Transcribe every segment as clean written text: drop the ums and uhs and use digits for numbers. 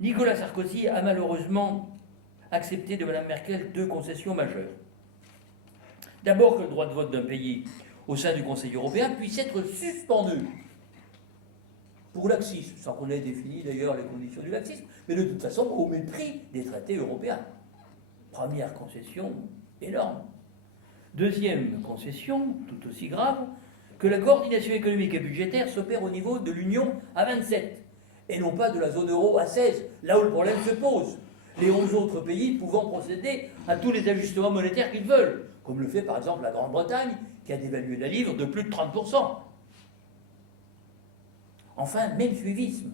Nicolas Sarkozy a malheureusement accepté de Mme Merkel 2 concessions majeures. D'abord, que le droit de vote d'un pays au sein du Conseil européen puisse être suspendu pour laxisme, sans qu'on ait défini d'ailleurs les conditions du laxisme, mais de toute façon au mépris des traités européens. Première concession énorme. Deuxième concession, tout aussi grave, que la coordination économique et budgétaire s'opère au niveau de l'Union à 27, et non pas de la zone euro à 16, là où le problème se pose. Les 11 autres pays pouvant procéder à tous les ajustements monétaires qu'ils veulent, comme le fait par exemple la Grande-Bretagne, qui a dévalué la livre de plus de 30%. Enfin, même suivisme,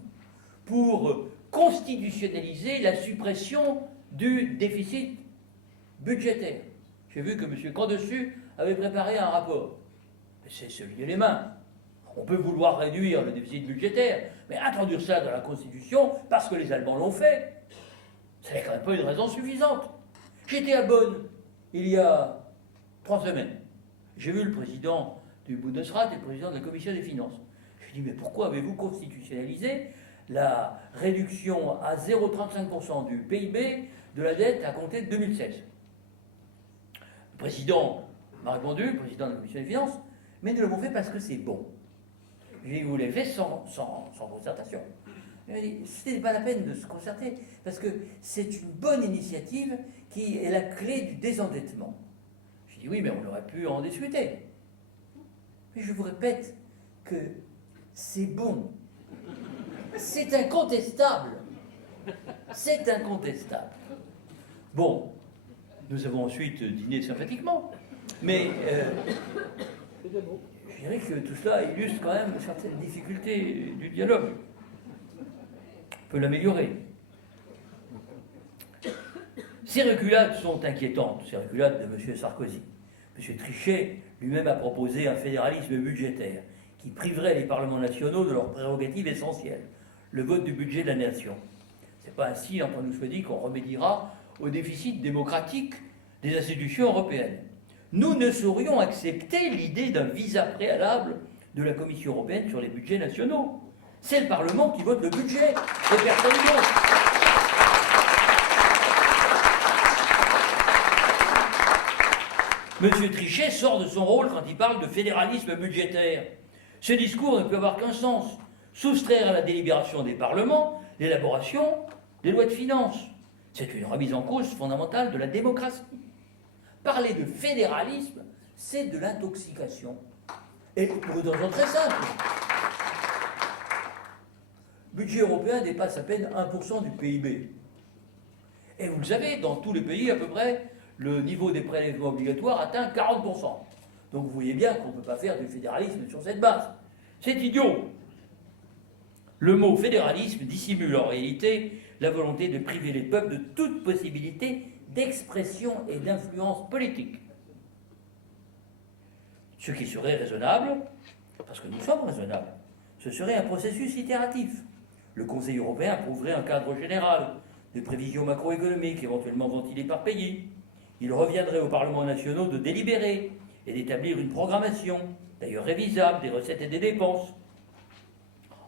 pour constitutionnaliser la suppression du déficit budgétaire. J'ai vu que M. Candessu avait préparé un rapport. C'est se lier les mains. On peut vouloir réduire le déficit budgétaire, mais introduire ça dans la Constitution parce que les Allemands l'ont fait, ça n'est quand même pas une raison suffisante. J'étais à Bonn il y a 3 semaines. J'ai vu le président du Bundesrat et le président de la Commission des finances. Je lui ai dit, mais pourquoi avez-vous constitutionnalisé la réduction à 0,35% du PIB de la dette à compter de 2016 ? Le président m'a répondu, le président de la Commission des finances, mais nous l'avons fait parce que c'est bon. Je lui ai dit, vous l'avez fait sans concertation. Il m'a dit, ce n'est pas la peine de se concerter, parce que c'est une bonne initiative qui est la clé du désendettement. J'ai dit, oui, mais on aurait pu en discuter. Mais je vous répète que c'est bon. C'est incontestable. C'est incontestable. Bon, nous avons ensuite dîné sympathiquement, mais je dirais que tout cela illustre quand même certaines difficultés du dialogue. On peut l'améliorer. Ces reculades sont inquiétantes, ces reculades de M. Sarkozy. M. Trichet lui-même a proposé un fédéralisme budgétaire qui priverait les parlements nationaux de leurs prérogatives essentielles, le vote du budget de la nation. Ce n'est pas ainsi, entre nous soit dit, qu'on remédiera au déficit démocratique des institutions européennes. Nous ne saurions accepter l'idée d'un visa préalable de la Commission européenne sur les budgets nationaux. C'est le Parlement qui vote le budget, et personne d'autre. M. Trichet sort de son rôle quand il parle de fédéralisme budgétaire. Ce discours ne peut avoir qu'un sens, soustraire à la délibération des parlements l'élaboration des lois de finances. C'est une remise en cause fondamentale de la démocratie. Parler de fédéralisme, c'est de l'intoxication. Et pour une raison très simple. Le budget européen dépasse à peine 1% du PIB. Et vous le savez, dans tous les pays, à peu près, le niveau des prélèvements obligatoires atteint 40%. Donc vous voyez bien qu'on ne peut pas faire du fédéralisme sur cette base. C'est idiot. Le mot fédéralisme dissimule en réalité la volonté de priver les peuples de toute possibilité d'expression et d'influence politique. Ce qui serait raisonnable, parce que nous sommes raisonnables, ce serait un processus itératif. Le Conseil européen approuverait un cadre général de prévisions macroéconomiques, éventuellement ventilées par pays. Il reviendrait aux parlements nationaux de délibérer et d'établir une programmation, d'ailleurs révisable, des recettes et des dépenses.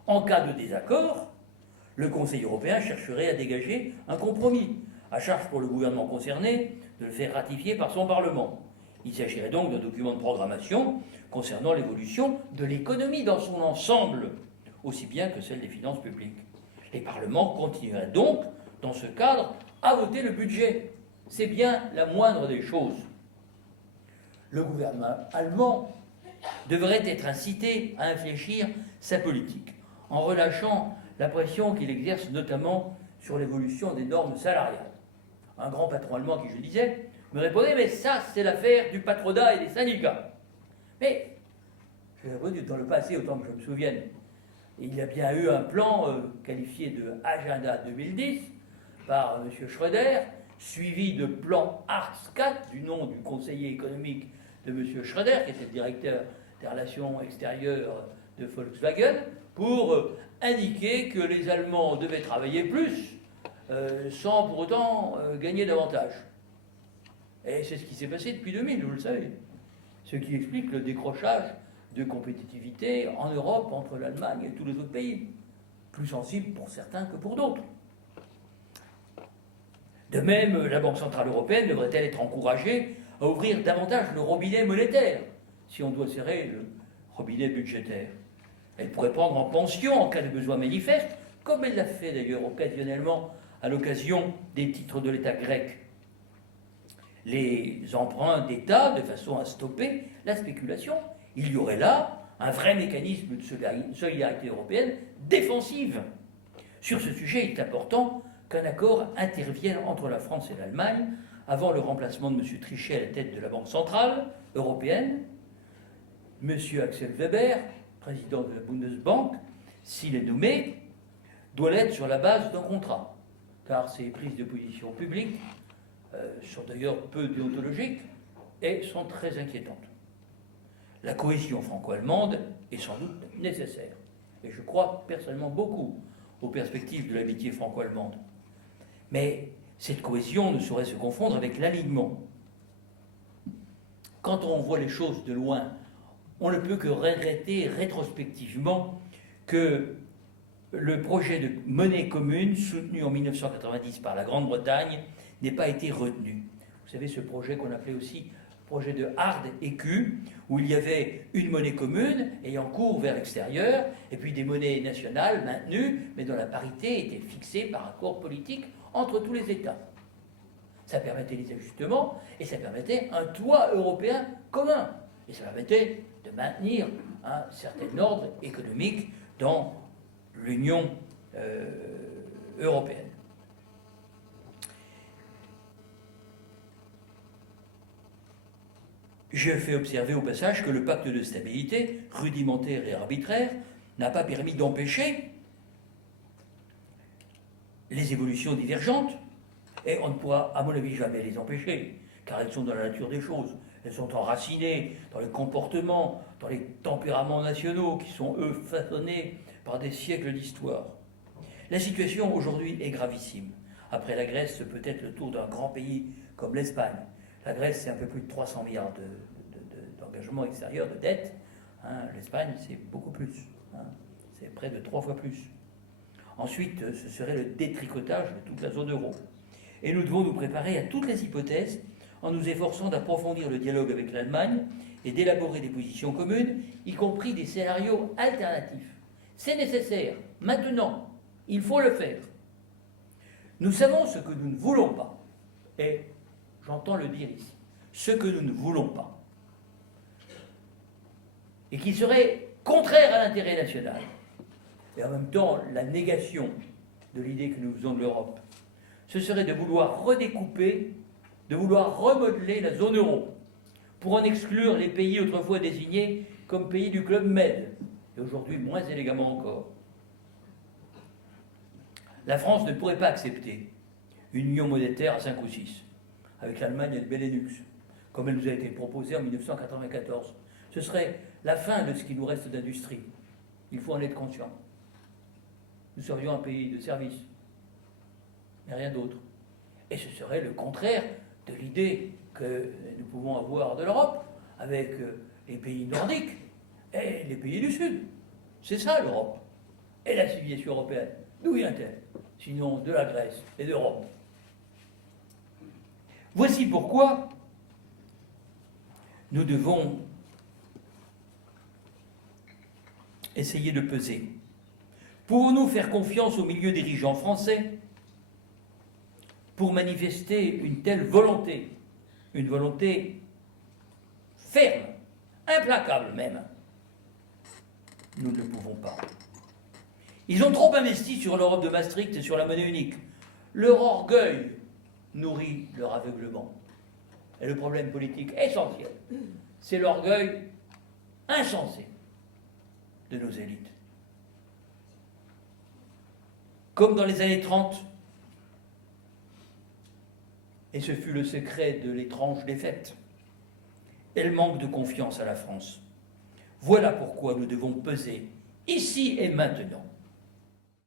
En cas de désaccord, le Conseil européen chercherait à dégager un compromis, à charge pour le gouvernement concerné de le faire ratifier par son Parlement. Il s'agirait donc d'un document de programmation concernant l'évolution de l'économie dans son ensemble, aussi bien que celle des finances publiques. Les parlements continueraient donc, dans ce cadre, à voter le budget. C'est bien la moindre des choses. Le gouvernement allemand devrait être incité à infléchir sa politique, en relâchant la pression qu'il exerce notamment sur l'évolution des normes salariales. Un grand patron allemand qui, je disais, me répondait, mais ça, c'est l'affaire du patronat et des syndicats. Mais, j'ai répondu dans le passé, autant que je me souvienne, il y a bien eu un plan qualifié de Agenda 2010 par M. Schröder, suivi de plan ARS 4, du nom du conseiller économique de M. Schröder, qui était le directeur des relations extérieures de Volkswagen, pour indiquer que les Allemands devaient travailler plus sans pour autant gagner davantage. Et c'est ce qui s'est passé depuis 2000, vous le savez. Ce qui explique le décrochage de compétitivité en Europe entre l'Allemagne et tous les autres pays, plus sensibles pour certains que pour d'autres. De même, la Banque Centrale Européenne devrait-elle être encouragée à ouvrir davantage le robinet monétaire, si on doit serrer le robinet budgétaire. Elle pourrait prendre en pension en cas de besoin manifeste, comme elle l'a fait d'ailleurs occasionnellement à l'occasion des titres de l'État grec, les emprunts d'État de façon à stopper la spéculation. Il y aurait là un vrai mécanisme de solidarité européenne défensive. Sur ce sujet, il est important qu'un accord intervienne entre la France et l'Allemagne avant le remplacement de M. Trichet à la tête de la Banque Centrale Européenne. M. Axel Weber, président de la Bundesbank, s'il est nommé, doit l'être sur la base d'un contrat, car ses prises de position publiques sont d'ailleurs peu déontologiques et sont très inquiétantes. La cohésion franco-allemande est sans doute nécessaire, et je crois personnellement beaucoup aux perspectives de l'amitié franco-allemande. Mais cette cohésion ne saurait se confondre avec l'alignement. Quand on voit les choses de loin, on ne peut que regretter rétrospectivement que le projet de monnaie commune, soutenu en 1990 par la Grande-Bretagne, n'ait pas été retenu. Vous savez, ce projet qu'on appelait aussi projet de hard écu, où il y avait une monnaie commune ayant cours vers l'extérieur, et puis des monnaies nationales maintenues, mais dont la parité était fixée par accord politique entre tous les États. Ça permettait les ajustements, et ça permettait un toit européen commun. Et ça permettait de maintenir un certain ordre économique dans l'Union européenne. Je fais observer au passage que le pacte de stabilité, rudimentaire et arbitraire, n'a pas permis d'empêcher les évolutions divergentes, et on ne pourra, à mon avis, jamais les empêcher, car elles sont dans la nature des choses. Elles sont enracinées dans les comportements, dans les tempéraments nationaux, qui sont, eux, façonnés par des siècles d'histoire. La situation aujourd'hui est gravissime. Après la Grèce, c'est peut-être le tour d'un grand pays comme l'Espagne. La Grèce, c'est un peu plus de 300 milliards d'engagements extérieurs, de dettes. L'Espagne, c'est beaucoup plus. C'est près de 3 fois plus. Ensuite, ce serait le détricotage de toute la zone euro. Et nous devons nous préparer à toutes les hypothèses en nous efforçant d'approfondir le dialogue avec l'Allemagne et d'élaborer des positions communes, y compris des scénarios alternatifs. C'est nécessaire. Maintenant, il faut le faire. Nous savons ce que nous ne voulons pas. Et j'entends le dire ici. Ce que nous ne voulons pas. Et qui serait contraire à l'intérêt national. Et en même temps, la négation de l'idée que nous faisons de l'Europe, ce serait de vouloir redécouper, de vouloir remodeler la zone euro, pour en exclure les pays autrefois désignés comme pays du Club Med, et aujourd'hui moins élégamment encore. La France ne pourrait pas accepter une union monétaire à 5 ou 6, avec l'Allemagne et le Benelux, comme elle nous a été proposée en 1994. Ce serait la fin de ce qui nous reste d'industrie. Il faut en être conscient. Nous serions un pays de service, mais rien d'autre. Et ce serait le contraire de l'idée que nous pouvons avoir de l'Europe avec les pays nordiques et les pays du Sud. C'est ça l'Europe. Et la civilisation européenne, d'où vient-elle? Sinon de la Grèce et d'Europe. Voici pourquoi nous devons essayer de peser. Pouvons-nous faire confiance aux milieux dirigeants français pour manifester une telle volonté, une volonté ferme, implacable même? Nous ne pouvons pas. Ils ont trop investi sur l'Europe de Maastricht et sur la monnaie unique. Leur orgueil nourrit leur aveuglement. Et le problème politique essentiel, c'est l'orgueil insensé de nos élites. Comme dans les années 30, et ce fut le secret de l'étrange défaite, elle manque de confiance à la France. Voilà pourquoi nous devons peser, ici et maintenant,